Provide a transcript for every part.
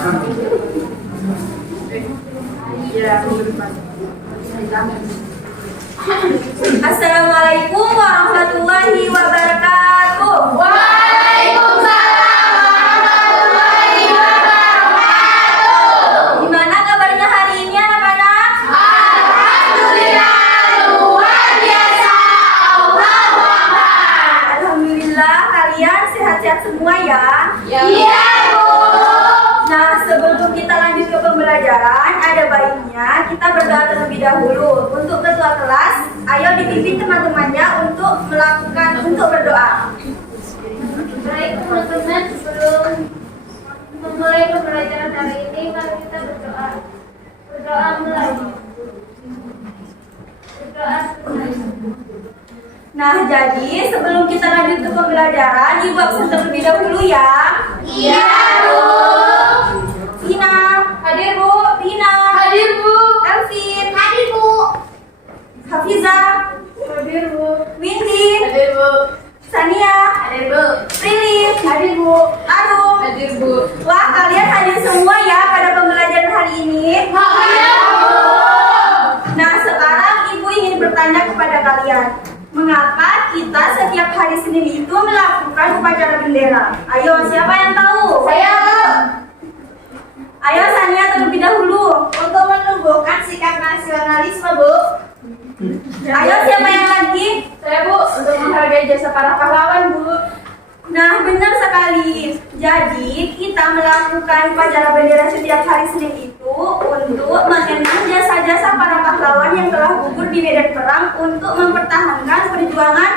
Assalamualaikum warahmatullahi wabarakatuh. Waalaikumsalam warahmatullahi wabarakatuh. Gimana kabarnya hari ini anak-anak? Alhamdulillah luar biasa. Allahu Akbar. Alhamdulillah kalian sehat-sehat semua ya. Iya, Bu. Nah, sebelum kita lanjut ke pembelajaran, ada baiknya kita berdoa terlebih dahulu. Untuk ketua kelas, ayo dipimpin teman-temannya untuk berdoa. Baik teman-teman, sebelum memulai pembelajaran hari ini, mari kita berdoa. Berdoa mulai. Berdoa selesai. Nah, jadi sebelum kita lanjut ke pembelajaran, Ibu absen terlebih dahulu ya. Iya, Bu. Tina, Hadir, Bu. Rina, Hadir, Bu. Elvin, Hadir, Bu. Hafiza, Hadir, Bu. Windy, Hadir, Bu. Sania, Hadir, Bu. Prilly, Hadir, Bu. Arum. Hadir, Bu. Wah, kalian hadir semua ya pada pembelajaran hari ini. Iya, Bu. Nah, sekarang Ibu ingin bertanya kepada kalian, mengapa kita setiap hari Senin itu melakukan upacara bendera? Ayo, siapa yang tahu? Saya, Bu. Ayo, Sania terlebih dahulu. Untuk menumbuhkan sikap nasionalisme, Bu. Ayo, siapa yang lagi? Saya, Bu, untuk menghargai jasa para pahlawan, Bu. Nah, benar sekali. Jadi, kita melakukan upacara bendera setiap hari Senin itu untuk mengenang jasa-jasa para pahlawan yang telah gugur di medan perang untuk mempertahankan perjuangan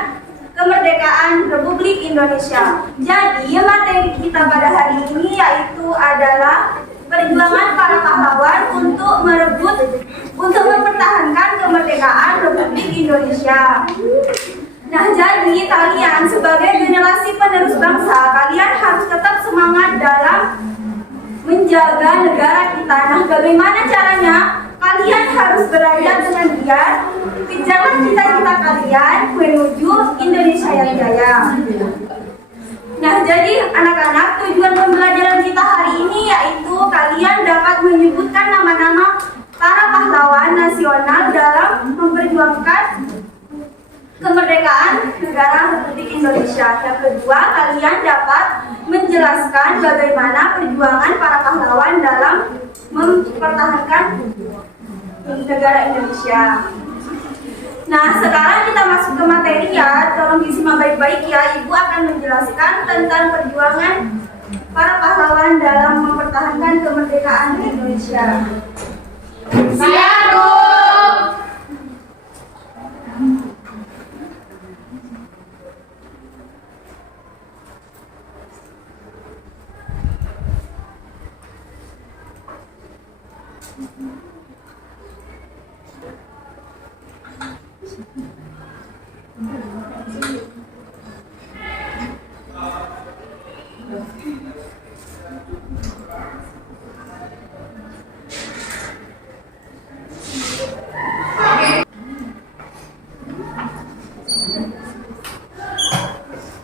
kemerdekaan Republik Indonesia. Jadi, materi kita pada hari ini yaitu adalah perjuangan para pahlawan untuk mempertahankan kemerdekaan Republik Indonesia. Nah, jadi kalian sebagai generasi penerus bangsa, kalian harus tetap semangat dalam menjaga negara kita. Nah, bagaimana caranya? Kalian harus belajar dengan giat, kejarlah cita-cita kalian menuju Indonesia yang jaya. Nah, jadi anak-anak, tujuan pembelajaran kita hari ini yaitu kalian dapat menyebutkan nama-nama para pahlawan nasional dalam memperjuangkan kemerdekaan negara Republik Indonesia. Yang kedua, kalian dapat menjelaskan bagaimana perjuangan para pahlawan dalam mempertahankan negara Indonesia. Nah, sekarang kita masuk ke materi ya. Tolong disimak baik-baik ya. Ibu akan menjelaskan tentang perjuangan para pahlawan dalam mempertahankan kemerdekaan Indonesia. Siap, Bu.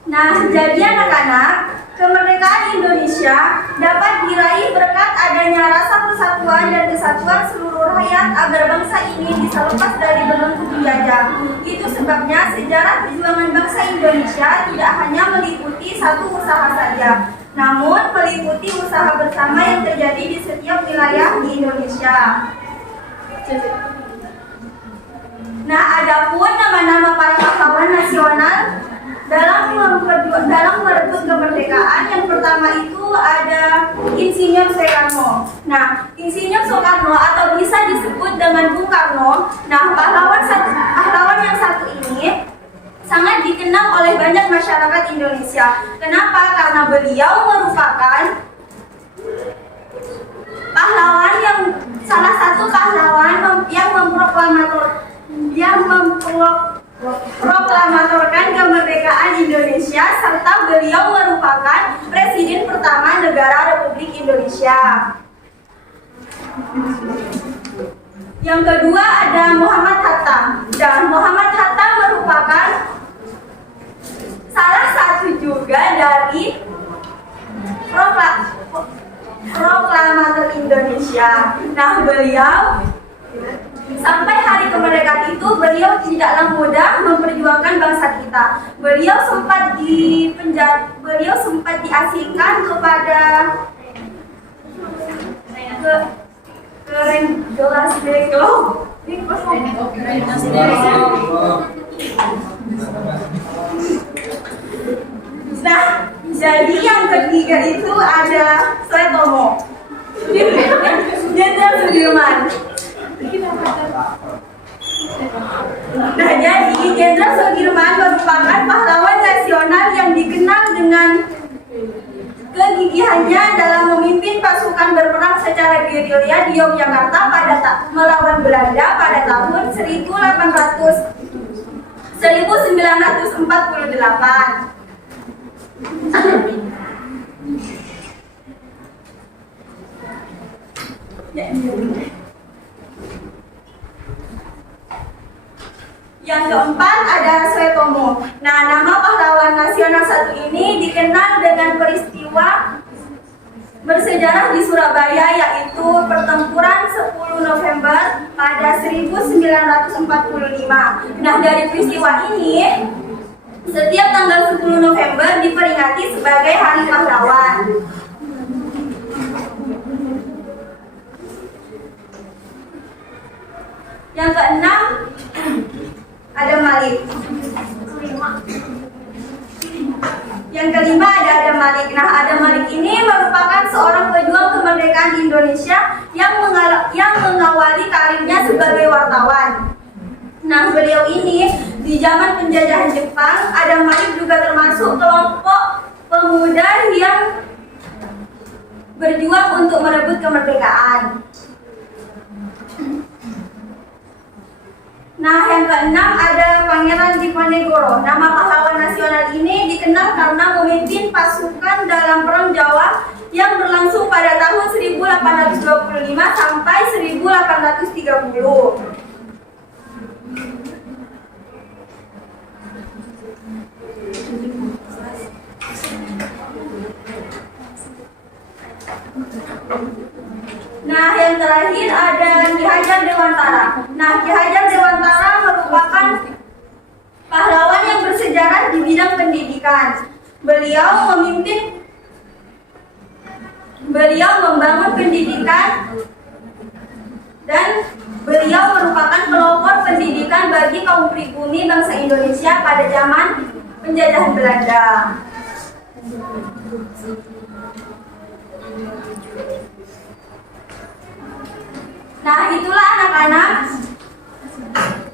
Nah, jadi anak-anak, kemerdekaan Indonesia dapat diraih berkat adanya rasa persatuan dan kesatuan seluruh rakyat agar bangsa ini bisa lepas dari belenggu penjajah. Itu sebabnya sejarah perjuangan bangsa Indonesia tidak hanya meliputi satu usaha saja, namun meliputi usaha bersama yang terjadi di setiap wilayah di Indonesia. Nah, adapun nama-nama para pahlawan nasional dalam merebut kemerdekaan, yang pertama itu ada Insinyur Soekarno. Nah, Insinyur Soekarno atau bisa disebut dengan Bung Karno. Nah, pahlawan yang satu ini sangat dikenal oleh banyak masyarakat Indonesia. Kenapa? Karena beliau merupakan salah satu pahlawan yang memproklamatorkan kemerdekaan Indonesia, serta beliau merupakan presiden pertama negara Republik Indonesia. Yang kedua ada Muhammad Hatta. Dan Muhammad Hatta merupakan salah satu juga dari proklamator Indonesia. Nah, beliau sampai hari kemerdekaan itu beliau tidaklah mudah memperjuangkan bangsa kita. Beliau sempat diasingkan kepada Renjolas Beko. Nah, jadi yang ketiga itu ada Suetomo, Jenderal Sudirman. Nah, jadi Jenderal Sudirman merupakan pahlawan nasional yang dikenal dengan kegigihannya dalam memimpin pasukan berperang secara gerilya di Yogyakarta melawan Belanda pada tahun 1948. Yang keempat ada Suetomo. Nah, nama pahlawan nasional satu ini dikenal dengan peristiwa bersejarah di Surabaya, yaitu pertempuran 10 November pada 1945. Nah, dari peristiwa ini setiap tanggal 10 November diperingati sebagai Hari Pahlawan. Yang keenam ada Malik. Yang kelima ada Adam Malik. Nah, Adam Malik ini merupakan seorang pejuang kemerdekaan di Indonesia yang mengawali karirnya sebagai wartawan. Nah, beliau ini di zaman penjajahan Jepang, Adam Malik juga termasuk kelompok pemuda yang berjuang untuk merebut kemerdekaan. Nah, yang keenam ada Pangeran Diponegoro. Nama pahlawan nasional ini dikenal karena memimpin pasukan dalam Perang Jawa yang berlangsung pada tahun 1825 sampai 1830. Nah, yang terakhir ada Ki Hajar Dewantara. Nah, Ki Hajar Dewantara merupakan pahlawan yang bersejarah di bidang pendidikan. Beliau membangun pendidikan dan beliau merupakan pelopor pendidikan bagi kaum pribumi bangsa Indonesia pada zaman penjajahan Belanda. Nah, itulah anak-anak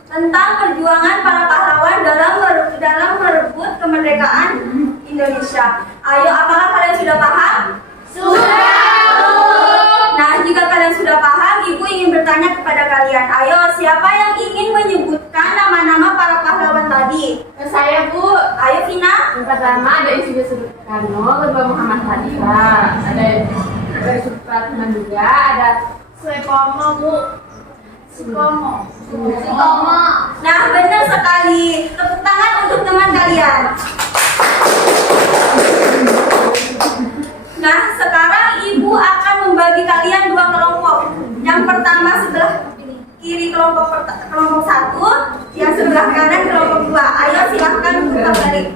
tentang perjuangan para pahlawan dalam merebut kemerdekaan Indonesia. Ayo, apakah kalian sudah paham? Sudah. Nah, jika kalian sudah paham, Ibu ingin bertanya kepada kalian. Ayo, siapa yang ingin menyebutkan nama-nama para pahlawan tadi? Saya, Bu. Ayo, Vina. Yang pertama ada Insinyur Soekarno, kedua Muhammad Hatta, ada Supratman juga, ada Suetomo, Bu. Sutomo. Nah, benar sekali. Tepuk tangan untuk teman kalian. Nah, sekarang Ibu akan membagi kalian dua kelompok. Yang pertama sebelah kiri kelompok 1, yang sebelah kanan kelompok 2. Ayo, silahkan buka balik.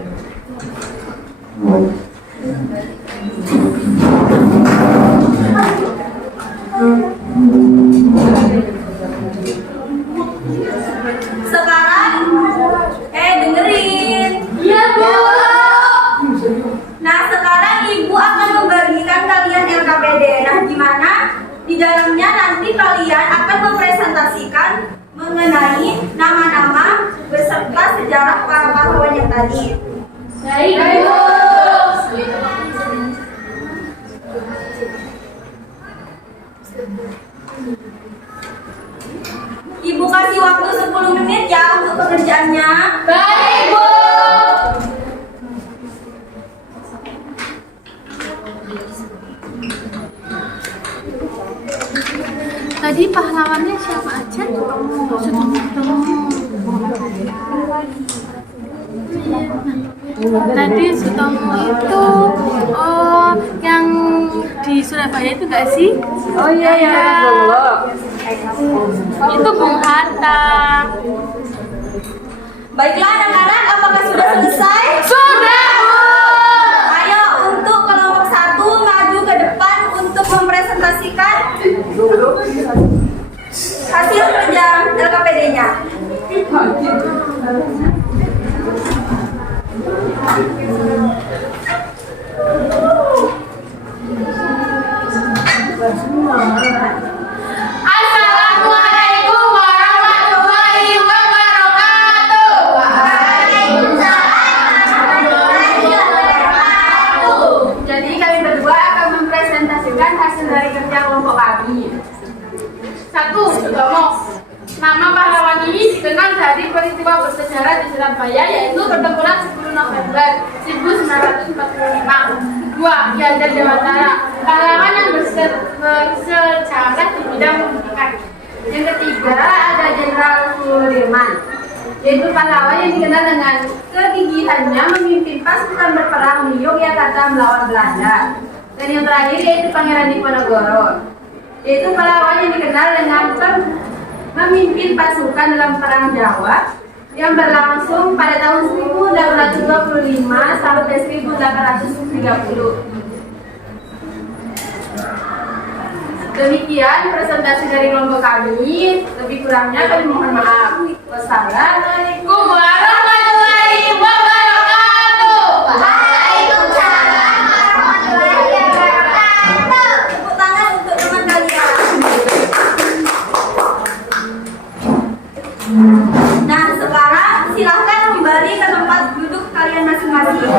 Sekarang dengerin. Iya, Bu. Nah, sekarang Ibu akan membagikan kalian LKPD. Nah, di mana di dalamnya nanti kalian akan mempresentasikan mengenai nama-nama beserta sejarah para pahlawan yang tadi. Baik, Bu. Ibu kasih waktu 10 menit ya untuk pekerjaannya. Baik, Bu. Tadi pahlawannya siapa aja? Tadi Sutomo itu yang di Surabaya itu nggak sih? Oh iya ya, Bulog. Itu Bung Hatta. Baiklah anak-anak, apakah sudah selesai? Sudah, Bu. Ayo untuk kelompok 1 maju ke depan untuk mempresentasikan hasil kerja LKPD-nya. Assalamualaikum warahmatullahi wabarakatuh. Jadi kami berdua akan mempresentasikan hasil dari kerja kelompok kami. 1. Kelompok. Nama pahlawan ini dikenal dari peristiwa bersejarah di Surabaya, yaitu pertempuran 10 November 1945. 2. Ki Hajar Dewantara, pahlawan yang bersejarah di bidang pendidikan. Yang ketiga ada Jenderal Sudirman, yaitu pahlawan yang dikenal dengan kegigihannya memimpin pasukan berperang di Yogyakarta melawan Belanda. Dan yang terakhir yaitu Pangeran Diponegoro, yaitu pahlawan yang dikenal dengan memimpin pasukan dalam perang Jawa yang berlangsung pada tahun 1825 sampai 1830. Demikian presentasi dari kelompok kami. Lebih kurangnya kami mohon maaf. Wassalamualaikum Warahmatullahi wabarakatuh. Waalaikumsalam warahmatullahi wabarakatuh. Tepuk tangan untuk teman kalian. Nah, sekarang silahkan kembali ke tempat duduk kalian masing-masing.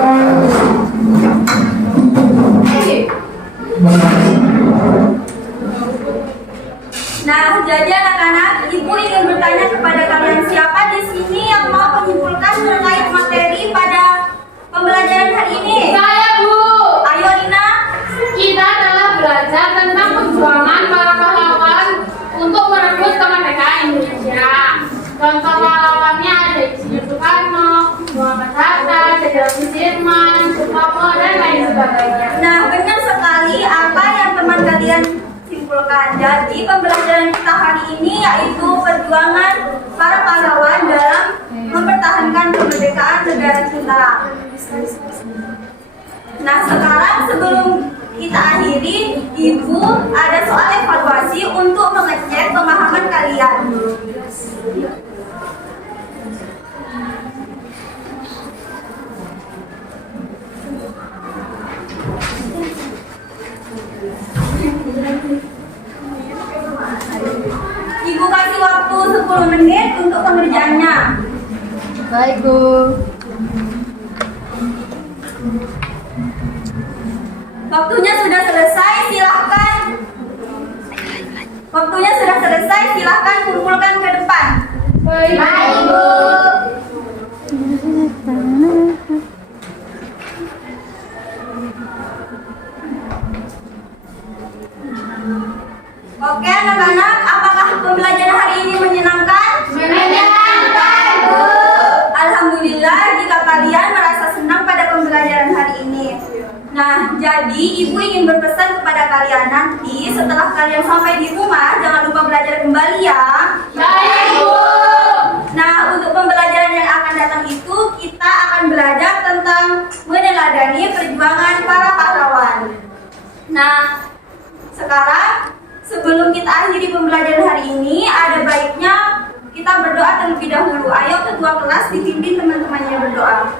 Nah, jadi anak-anak, Ibu ingin bertanya kepada kalian, siapa di sini yang mau menyimpulkan terkait materi pada pembelajaran hari ini? Saya, Bu. Ayo, Lina. Kita telah belajar tentang perjuangan para pahlawan untuk merebut kemerdekaan Indonesia. Contoh pahlawannya ada Insinyur Soekarno, Muhammad Hatta, Jenderal Sudirman, Soekarno, dan lain sebagainya. Nah, benar sekali apa yang teman kalian simpulkan. Jadi, pembelajaran kita hari ini yaitu perjuangan para pahlawan dalam mempertahankan kemerdekaan negara kita. Nah, sekarang sebelum kita akhiri, Ibu ada soal evaluasi untuk mengecek pemahaman kalian. Ibu kasih waktu 10 menit untuk pengerjaannya. Baik, Bu. Waktunya sudah selesai, silahkan. Waktunya sudah selesai, silahkan kumpulkan ke depan. Baik, Bu. Oke anak-anak, apakah pembelajaran hari ini menyenangkan? Menyenangkan, Bu. Alhamdulillah jika kalian merasa senang pada pembelajaran hari ini. Nah, jadi Ibu ingin berpesan kepada kalian nanti setelah kalian sampai di rumah, jangan lupa belajar kembali ya. Baik, Bu. Nah, untuk pembelajaran yang akan datang itu, kita akan belajar tentang meneladani perjuangan para pahlawan. Nah, sekarang sebelum kita akhiri pembelajaran hari ini, ada baiknya kita berdoa terlebih dahulu. Ayo ketua kelas dipimpin teman-temannya berdoa.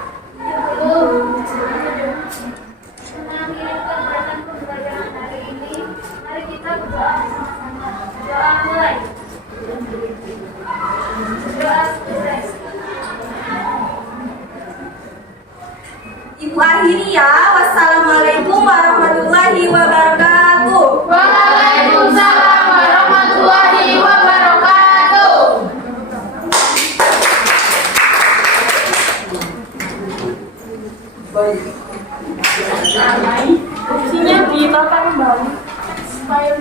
Mari kita berdoa bersama-sama. Doa mulai. Doa selesai. Ibu akhiri ya. Wassalamualaikum warahmatullahi wabarakatuh. Waalaikumsalam warahmatullahi wabarakatuh. Fungsinya di total kembali supaya